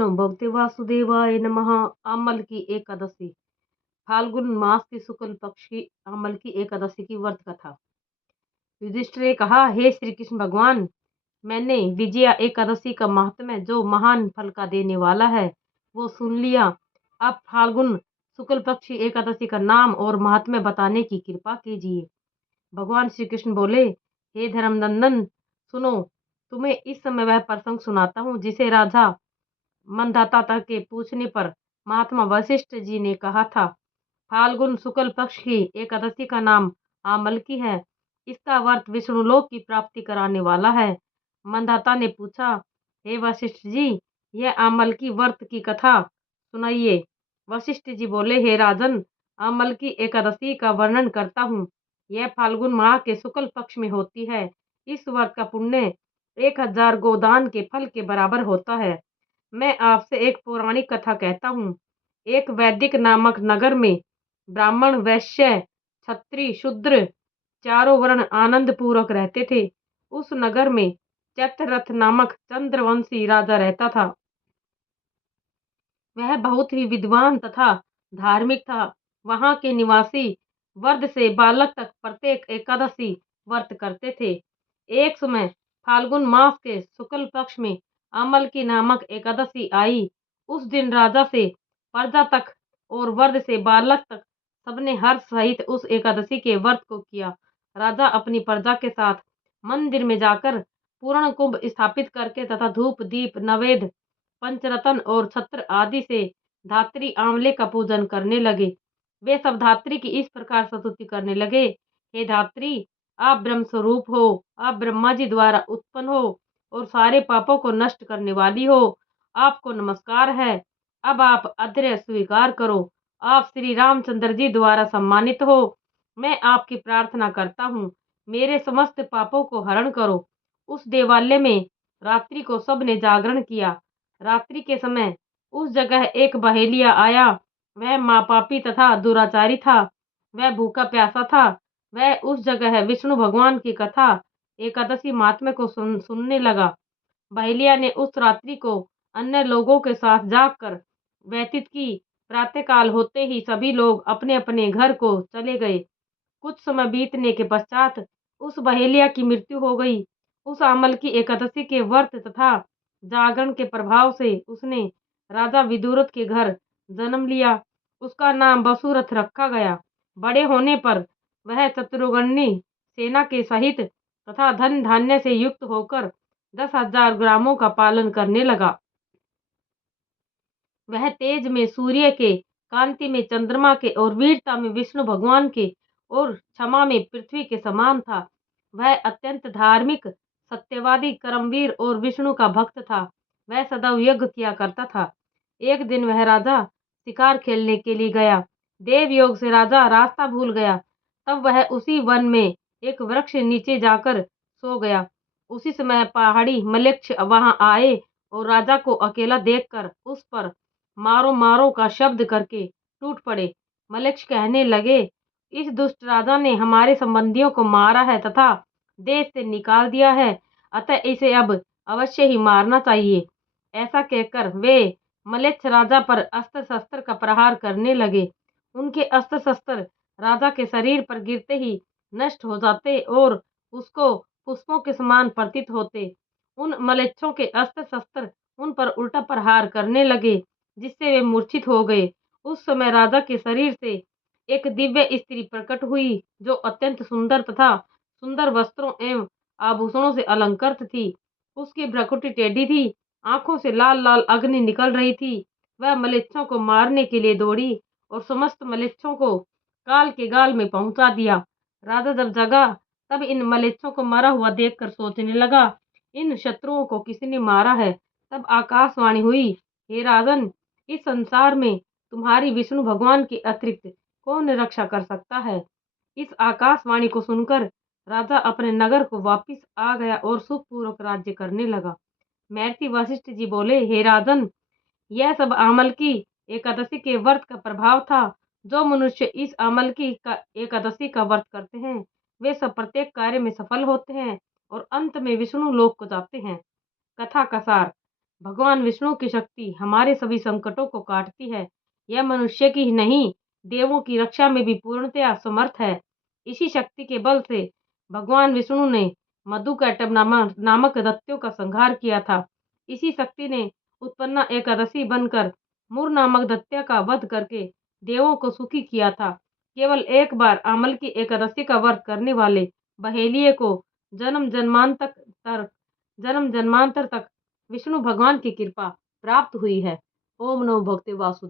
नमो भगवते वासुदेवाय नमः। अमल की एकादशी। फाल्गुन मास की शुक्ल पक्ष की अमल की एकादशी की व्रत कथा। युधिष्ठिर ने कहा, हे श्री कृष्ण भगवान, मैंने विजया एकादशी का महात्म्य जो महान फल का देने वाला है वो सुन लिया। अब फाल्गुन शुक्ल पक्ष की एकादशी का नाम और महात्म्य बताने की कृपा कीजिए। भगवान श्री कृष्ण बोले, हे धर्मनंदन, सुनो, तुम्हें इस समय वह प्रसंग सुनाता हूँ जिसे राजा मंदाता के पूछने पर महात्मा वशिष्ठ जी ने कहा था। फाल्गुन शुक्ल पक्ष की एकादशी का नाम आमलकी है। इसका व्रत विष्णुलोक की प्राप्ति कराने वाला है। मंदाता ने पूछा, हे वशिष्ठ जी, यह आमलकी व्रत की कथा सुनाइए। वशिष्ठ जी बोले, हे राजन, आमलकी एकादशी का वर्णन करता हूँ। यह फाल्गुन माह के शुक्ल पक्ष में होती है। इस व्रत का पुण्य 1000 गोदान के फल के बराबर होता है। मैं आपसे एक पौराणिक कथा कहता हूँ। एक वैदिक नामक नगर में ब्राह्मण, वैश्य, क्षत्रिय, शूद्र चारों वर्ण आनंद पूर्वक रहते थे। उस नगर में चैत्ररथ नामक चंद्रवंशी राजा रहता था। वह बहुत ही विद्वान तथा धार्मिक था। वहां के निवासी वृद्ध से बालक तक प्रत्येक एकादशी व्रत करते थे। एक समय फाल्गुन मास के शुक्ल पक्ष में अमलकी नामक एकादशी आई। उस दिन राजा से प्रजा तक और वृद्ध से बालक तक सबने हर्ष सहित उस एकादशी के व्रत को किया। राजा अपनी प्रजा के साथ मंदिर में जाकर पूर्ण कुंभ स्थापित करके तथा धूप दीप नवेद पंचरत्न और छत्र आदि से धात्री आंवले का पूजन करने लगे। वे सब धात्री की इस प्रकार स्तुति करने लगे, हे धात्री, आप ब्रह्म स्वरूप हो, आप ब्रह्मा जी द्वारा उत्पन्न हो और सारे पापों को नष्ट करने वाली हो। आपको नमस्कार है। अब आप अधर्य स्वीकार करो। आप श्री रामचंद्र जी द्वारा सम्मानित हो। मैं आपकी प्रार्थना करता हूँ, मेरे समस्त पापों को हरण करो। उस देवालय में रात्रि को सबने जागरण किया। रात्रि के समय उस जगह एक बहेलिया आया। वह मापापी तथा दुराचारी था। वह भूखा प्यासा था। वह उस जगह विष्णु भगवान की कथा एकादशी महात्म्य को सुनने लगा। बहेलिया ने उस रात्रि को अन्य लोगों के साथ जागकर व्यतीत की। प्रातःकाल होते ही सभी लोग अपने अपने घर को चले गए। कुछ समय बीतने के पश्चात उस बहेलिया की मृत्यु हो गई। उस अमल की एकादशी के व्रत तथा जागरण के प्रभाव से उसने राजा विदुरथ के घर जन्म लिया। उसका नाम वसुरथ रखा गया। बड़े होने पर वह चतुर्वर्णी सेना के सहित तथा धन धान्य से युक्त होकर 10,000 ग्रामों का पालन करने लगा। वह तेज में सूर्य के, कांति में चंद्रमा के और वीरता में विष्णु भगवान के और क्षमा में पृथ्वी के समान था। वह अत्यंत धार्मिक, सत्यवादी, कर्मवीर और विष्णु का भक्त था। वह सदैव यज्ञ किया करता था। एक दिन वह राजा शिकार खेलने के लिए गया। देव योग से राजा रास्ता भूल गया। तब वह उसी वन में एक वृक्ष नीचे जाकर सो गया। उसी समय पहाड़ी मलेच्छ वहां आए और राजा को अकेला देखकर उस पर मारो मारो का शब्द करके टूट पड़े। मलेच्छ कहने लगे, इस दुष्ट राजा ने हमारे संबंधियों को मारा है तथा देश से निकाल दिया है, अतः इसे अब अवश्य ही मारना चाहिए। ऐसा कहकर वे मलेच्छ राजा पर अस्त्र शस्त्र का प्रहार करने लगे। उनके अस्त्र शस्त्र राजा के शरीर पर गिरते ही नष्ट हो जाते और उसको पुष्पों के समान प्रतीत होते। उन मलेच्छों के अस्त्र शस्त्र उन पर उल्टा प्रहार करने लगे, जिससे वे मूर्छित हो गए। उस समय राजा के शरीर से एक दिव्य स्त्री प्रकट हुई, जो अत्यंत सुंदर तथा सुंदर वस्त्रों एवं आभूषणों से अलंकृत थी। उसकी भ्रुकुटी टेढ़ी थी, आंखों से लाल लाल अग्नि निकल रही थी। वह मलेच्छों को मारने के लिए दौड़ी और समस्त मलेच्छों को काल के गाल में पहुंचा दिया। राजा जब जगा तब इन मलेच्छों को मरा हुआ देखकर सोचने लगा, इन शत्रुओं को किसने मारा है। तब आकाशवाणी हुई, हे राजन, इस संसार में तुम्हारी विष्णु भगवान के अतिरिक्त कौन रक्षा कर सकता है। इस आकाशवाणी को सुनकर राजा अपने नगर को वापिस आ गया और सुखपूर्वक राज्य करने लगा। महर्षि वशिष्ठ जी बोले, हे राजन, यह सब आमलकी एकादशी के व्रत का प्रभाव था। जो मनुष्य इस आमलकी का एकादशी का व्रत करते हैं वे सब प्रत्येक कार्य में सफल होते हैं और अंत में विष्णु लोक को जाते हैं। कथा का सार। भगवान विष्णु की शक्ति हमारे सभी संकटों को काटती है। यह मनुष्य की ही नहीं, देवों की रक्षा में भी पूर्णतया समर्थ है। इसी शक्ति के बल से भगवान विष्णु ने मधुकैटभ नामक दैत्यों का संहार किया था। इसी शक्ति ने उत्पन्ना एकादशी बनकर मुर नामक दैत्य का वध करके देवों को सुखी किया था। केवल एक बार आमल की एकादशी का व्रत करने वाले बहेलिये को जन्म जन्मांतर तक विष्णु भगवान की कृपा प्राप्त हुई है। ओम नमो भगवते वासुदेव।